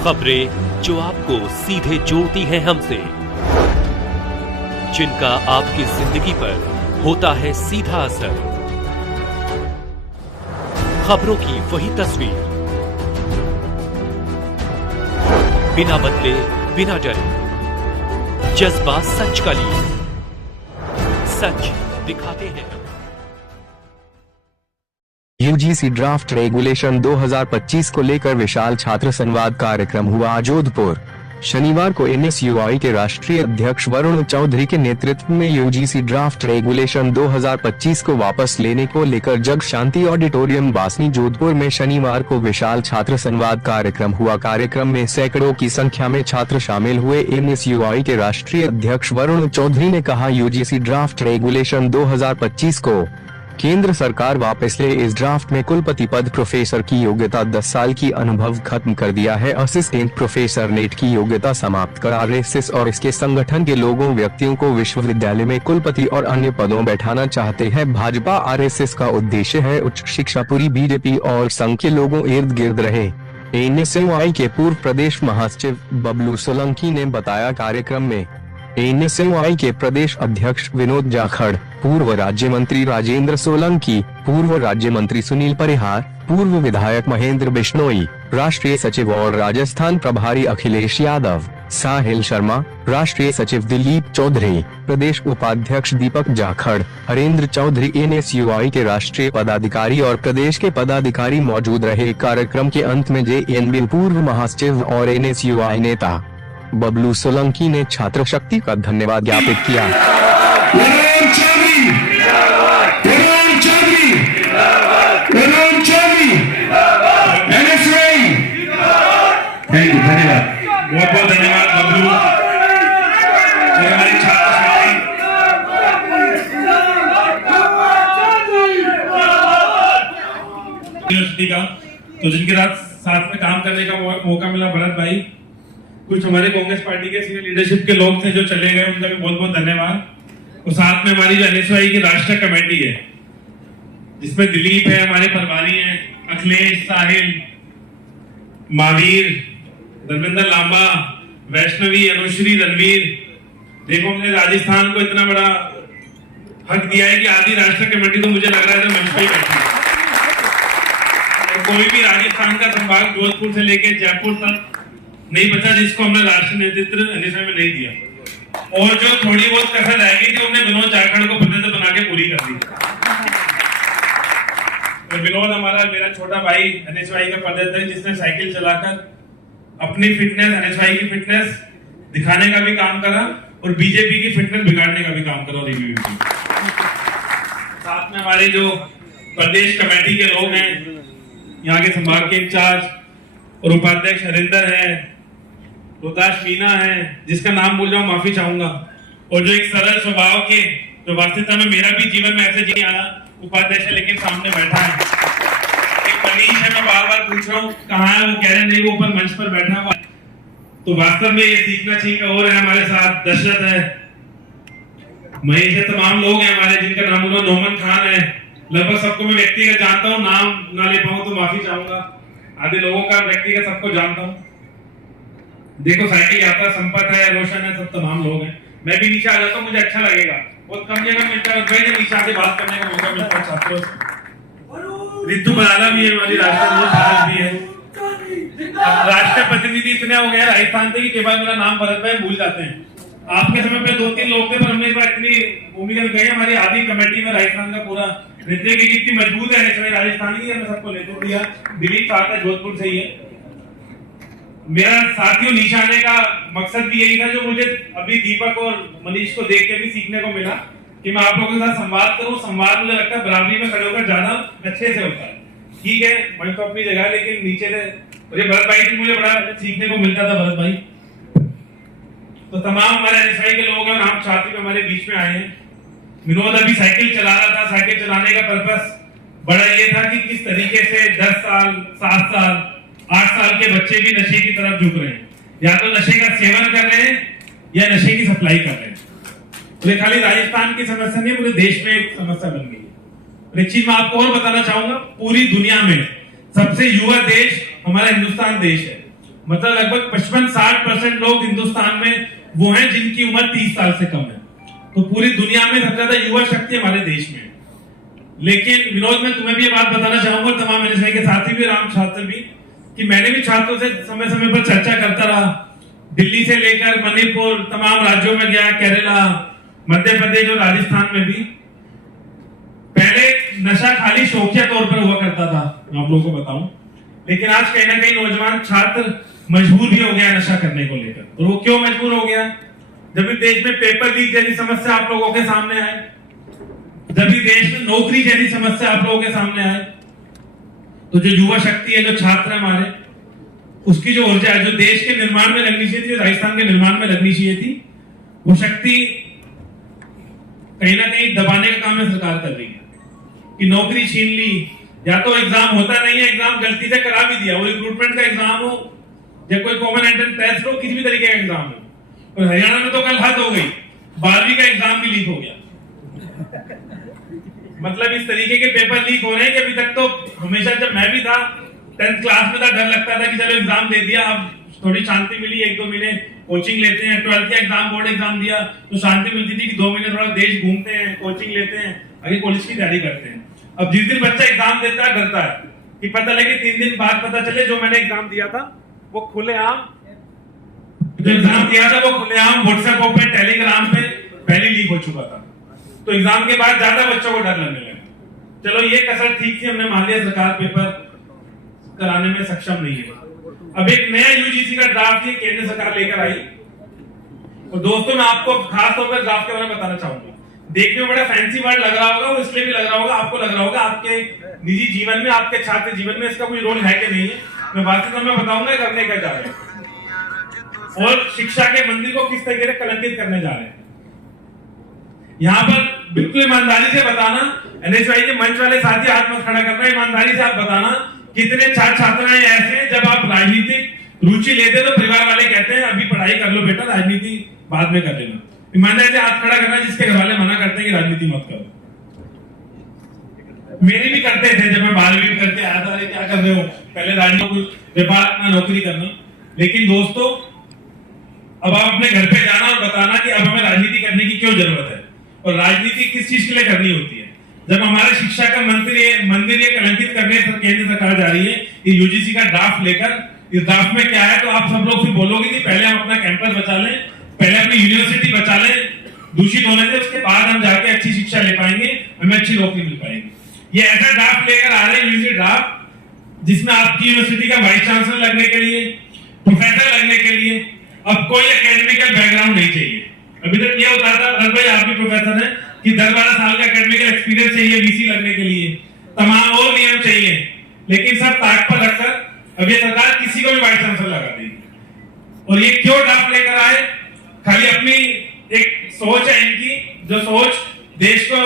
खबरें जो आपको सीधे जोड़ती हैं हमसे, जिनका आपकी जिंदगी पर होता है सीधा असर। खबरों की वही तस्वीर, बिना बदले बिना डरे, जज्बा सच का लिए, सच दिखाते हैं। यूजीसी ड्राफ्ट रेगुलेशन 2025 को लेकर विशाल छात्र संवाद कार्यक्रम हुआ जोधपुर। शनिवार को एनएसयूआई के राष्ट्रीय अध्यक्ष वरुण चौधरी के नेतृत्व में यूजीसी ड्राफ्ट रेगुलेशन 2025 को वापस लेने को लेकर जग शांति ऑडिटोरियम बासनी जोधपुर में शनिवार को विशाल छात्र संवाद कार्यक्रम हुआ। कार्यक्रम में सैकड़ों की संख्या में छात्र शामिल हुए। एनएसयूआई के राष्ट्रीय अध्यक्ष वरुण चौधरी ने कहा, यूजीसी ड्राफ्ट रेगुलेशन 2025 को केंद्र सरकार वापस ले। इस ड्राफ्ट में कुलपति पद प्रोफेसर की योग्यता 10 साल की अनुभव खत्म कर दिया है। असिस्टेंट प्रोफेसर नेट की योग्यता समाप्त कर आरएसएस और इसके संगठन के लोगों व्यक्तियों को विश्वविद्यालय में कुलपति और अन्य पदों बैठाना चाहते हैं। भाजपा आरएसएस का उद्देश्य है उच्च शिक्षा पूरी बीजेपी और संघ के लोगों इर्द गिर्द रहे। एनएसयूआई के पूर्व प्रदेश महासचिव बबलू सोलंकी ने बताया, कार्यक्रम में एनएसयूआई के प्रदेश अध्यक्ष विनोद जाखड़, पूर्व राज्य मंत्री राजेंद्र सोलंकी, पूर्व राज्य मंत्री सुनील परिहार, पूर्व विधायक महेंद्र बिश्नोई, राष्ट्रीय सचिव और राजस्थान प्रभारी अखिलेश यादव, साहिल शर्मा, राष्ट्रीय सचिव दिलीप चौधरी, प्रदेश उपाध्यक्ष दीपक जाखड़, हरेंद्र चौधरी, एनएसयूआई के राष्ट्रीय पदाधिकारी और प्रदेश के पदाधिकारी मौजूद रहे। कार्यक्रम के अंत में जेएनबी पूर्व महासचिव और एनएसयूआई नेता बबलू सोलंकी ने छात्र शक्ति का धन्यवाद ज्ञापित किया। धन्यवाद, बहुत बहुत धन्यवाद बबलू। हमारी छात्र यूनिवर्सिटी का तो जिनके साथ में काम करने का मौका मिला, भरत भाई, कुछ हमारे कांग्रेस पार्टी के सीनियर लीडरशिप के लोग थे जो चले गए, उनका भी बहुत बहुत धन्यवाद। और साथ में हमारी जो एनएसयूआई की राष्ट्रीय कमेटी है, जिसमें दिलीप है, हमारे प्रभारी हैं अखिलेश, साहिल, महावीर, धर्मेंद्र लांबा, वैष्णवी, अनुश्री, रणवीर। देखो, हमने राजस्थान को इतना बड़ा हक दिया है कि आधी राष्ट्रीय कमेटी तो मुझे लग रहा है मंच पे ही बैठी है। कोई भी राजस्थान का संभाग जोधपुर से लेकर जयपुर तक नहीं बचा जिसको हमने राष्ट्रीय नेतृत्व एनएसयूआई में नहीं दिया। और जो थोड़ी बहुत कसर रह गई थी, उन्हें विनोद जाखड़ को प्रदेश बना के पूरी कर दी। तो विनोद हमारा, मेरा छोटा भाई, एनएसयूआई का पदाधिकारी, जिसने साइकिल चलाकर अपनी फिटनेस, एनएसयूआई की फिटनेस दिखाने का भी काम करा और बीजेपी की फिटनेस बिगाड़ने का भी काम करा। रिव्यू साथ में हमारे जो प्रदेश कमेटी के लोग हैं, यहाँ के संभाग के इंचार्ज और उपाध्यक्ष हरिंदर है, रोहताश मीना है, जिसका नाम भूल जाऊं माफी चाहूंगा। और जो एक सरल स्वभाव के, जो वास्तविकता में मेरा भी जीवन में ऐसे जी आया, उपाध्यक्ष है लेकिन सामने बैठा है। एक मनीष है, मैं बार बार पूछ रहा हूँ कहाँ है, वो कह रहे नहीं, वो ऊपर मंच पर बैठा हुआ। तो वास्तव में ये सीखना चाहिए। और है हमारे साथ दशरथ है, महेश है, तमाम लोग हैं हमारे जिनका नाम हुआ, नोमन खान है। लगभग सबको मैं व्यक्तिगत जानता हूँ, नाम ना ले पाऊं तो माफी चाहूंगा। आधे लोगों का व्यक्तिगत सबको जानता हूँ। देखो, साइकिल यात्रा संपत है, रोशन है, सब तमाम लोग हैं। मैं भी नीचे आ जाता हूँ, मुझे अच्छा लगेगा। बहुत कम जगह मिलता है भाई, नीचे आके बात करने का मौका मिलता है छात्रों से। रितु बराला भी है, हमारी राष्ट्रीय भी है। राष्ट्रीय प्रतिनिधि इतने हो गए राजस्थान से कि केवल मेरा नाम भरत भाई भूल जाते हैं। आपके समय पे 2-3 लोग थे, पर हमने इस बार इतनी भूमिका निभाई। हमारी आधी कमेटी में राजस्थान का पूरा नृत्य की कितनी मजबूत है, राजस्थानी है, हमने सबको नेतृत्व दिया। दिलीप साहब है, जोधपुर से ही है। मेरा साथियों नीचे आने का मकसद भी यही था, जो मुझे अभी दीपक और मनीष को देख के भी सीखने को मिला, कि मैं आप लोगों के साथ संवाद करूं। संवाद मुझे लगता है बराबरी में खड़े होकर ज्यादा अच्छे से होता है। ठीक है, मैं तो अपनी जगह, लेकिन नीचे से मुझे भरत भाई से मुझे बड़ा सीखने को मिलता था। भरत भाई तो तमाम हमारे एनएसयूआई के लोग हैं, हम छात्र हमारे बीच में आए हैं। विनोद अभी साइकिल चला रहा था। साइकिल चलाने का पर्पस बड़ा ये था कि किस तरीके से 10 साल, 7 साल, 8 साल के बच्चे भी नशे की तरफ झुक रहे हैं। या तो नशे का सेवन कर रहे हैं या नशे की सप्लाई कर रहे हैं। तो खाली राजस्थान की समस्या नहीं, पूरे देश में एक समस्या बन गई है। एक चीज मैं आपको और बताना चाहूंगा, पूरी दुनिया में सबसे युवा देश हमारा हिंदुस्तान देश है। मतलब लगभग 55-60% लोग हिंदुस्तान में वो हैं जिनकी उम्र 30 साल से कम है। तो पूरी दुनिया में सबसे ज्यादा युवा शक्ति हमारे देश में है। लेकिन विनोद, मैं तुम्हें भी ये बात बताना चाहूंगा, तमाम एनएसयूआई के साथी भी, राम छात्र भी, कि मैंने भी छात्रों से समय समय पर चर्चा करता रहा। दिल्ली से लेकर मणिपुर, तमाम राज्यों में गया, केरला, मध्य प्रदेश और राजस्थान में भी। पहले नशा खाली शौकिया तौर पर हुआ करता था, मैं आप लोगों को बताऊं, लेकिन आज कहीं ना कहीं नौजवान छात्र मजबूर भी हो गया नशा करने को लेकर। और वो क्यों मजबूर हो गया? जब भी देश में पेपर लीक जैसी समस्या आप लोगों के सामने आए, जब भी देश में नौकरी जैसी समस्या आप लोगों के सामने आए, तो जो युवा शक्ति है, जो छात्र है हमारे, उसकी जो ऊर्जा है, जो देश के निर्माण में लगनी चाहिए थी, राजस्थान के निर्माण में लगनी चाहिए थी, वो शक्ति कहीं ना कहीं दबाने का काम है सरकार कर रही है। कि नौकरी छीन ली, या तो एग्जाम होता नहीं है, एग्जाम गलती से करा भी दिया, वो रिक्रूटमेंट का एग्जाम हो या कोई कॉमन एंट्रेंस टेस्ट हो, किसी भी तरीके का एग्जाम हो। और हरियाणा में तो कल हद हो गई, 12वीं का एग्जाम भी लीक हो गया। मतलब इस तरीके के पेपर लीक हो रहे हैं कि अभी तक तो हमेशा, जब मैं भी था 10th क्लास में था, डर लगता था कि चलो एग्जाम दे दिया, अब थोड़ी शांति मिली, 1-2 महीने कोचिंग लेते हैं। 12th का एग्जाम, बोर्ड एग्जाम दिया तो शांति मिलती थी कि 2 महीने थोड़ा देश घूमते हैं, कोचिंग लेते हैं, आगे कॉलेज की तैयारी करते हैं। अब जिस दिन बच्चा एग्जाम देता है डरता है कि पता लगे 3 दिन बाद पता चले जो मैंने एग्जाम दिया था वो खुलेआम, जो एग्जाम दिया था वो खुलेआम व्हाट्सएप पे, टेलीग्राम पे पहले लीक हो चुका था। तो एग्जाम के बाद ज्यादा बच्चों को डर लगने लगा। चलो ये कसर ठीक थी, हमने मान लिया सरकार पेपर कराने में सक्षम नहीं है। अब एक नया यूजीसी का ड्राफ्ट ये केंद्र सरकार लेकर आई। और दोस्तों, मैं आपको खास तौर पर ड्राफ्ट के बारे में बताना चाहूंगा। देखने में बड़ा फैंसी वर्ड लग रहा होगा, और इसलिए भी लग रहा होगा, आपको लग रहा होगा आपके निजी जीवन में, आपके छात्र जीवन में इसका कोई रोल है कि नहीं है। मैं वास्तव में बताऊंगा करने का जा रहे हैं और शिक्षा के मंदिर को किस तरीके से कलंकित करने जा रहे हैं। यहाँ पर बिल्कुल ईमानदारी से बताना, एनएसयूआई के मंच वाले साथी हाथ मत खड़ा करना, ईमानदारी से आप बताना कितने छात्र छात्राएं ऐसे हैं जब आप राजनीतिक रुचि लेते तो परिवार वाले कहते हैं अभी पढ़ाई कर लो बेटा, राजनीति बाद में कर लेना। ईमानदारी से हाथ खड़ा करना जिसके घर वाले मना करते हैं कि राजनीति मत करो। मेरे भी करते थे जब मैं 12वीं करके आया था, क्या कर रहे हो, पहले राजनीति व्यापार अपना नौकरी करना। लेकिन दोस्तों, अब आप अपने घर पे जाना और बताना कि अब हमें राजनीति करने की क्यों जरूरत है और राजनीति किस चीज के लिए करनी होती है। जब हमारे शिक्षा का मंदिर ये कलंकित करने केंद्र सरकार जा रही है ये यूजीसी का ड्राफ्ट लेकर। इस ड्राफ्ट में क्या है, तो आप सब लोग फिर बोलोगे कि पहले हम अपना कैंपस बचा लें, पहले अपनी यूनिवर्सिटी बचा लें दूषित होने से, उसके बाद हम जाके अच्छी शिक्षा ले पाएंगे, हमें अच्छी नौकरी मिल पाएगी। ये ऐसा ड्राफ्ट लेकर आ रहे हैं यूजीसी ड्राफ्ट जिसमें आपकी यूनिवर्सिटी का वाइस चांसलर लगने के लिए, प्रोफेसर लगने के लिए अब कोई एकेडमिकल बैकग्राउंड नहीं चाहिए। अभी तक ये होता था, भरत भाई आप भी प्रोफेसर हैं, कि 10-12 साल का एकेडमिकल एक्सपीरियंस चाहिए वीसी लगने के लिए, तमाम और नियम चाहिए, लेकिन सब ताक पर रखकर अब ये सरकार किसी को भी वाइस चांसलर लगा देगी। और ये क्यों ड्राफ्ट लेकर आए? खाली अपनी एक सोच है इनकी, जो सोच देश को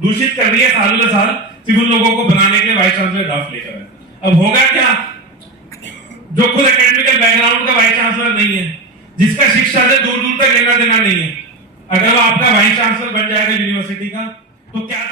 दूषित कर रही है सालों से साल, सिर्फ उन लोगों को बनाने के लिए वाइस चांसलर ड्राफ्ट लेकर आए। अब होगा क्या, जो खुद एकेडमिकल बैकग्राउंड का वाइस चांसलर नहीं है, जिसका शिक्षा से दूर दूर तक लेना देना नहीं है, अगर वो आपका वाइस चांसलर बन जाएगा यूनिवर्सिटी का, तो क्या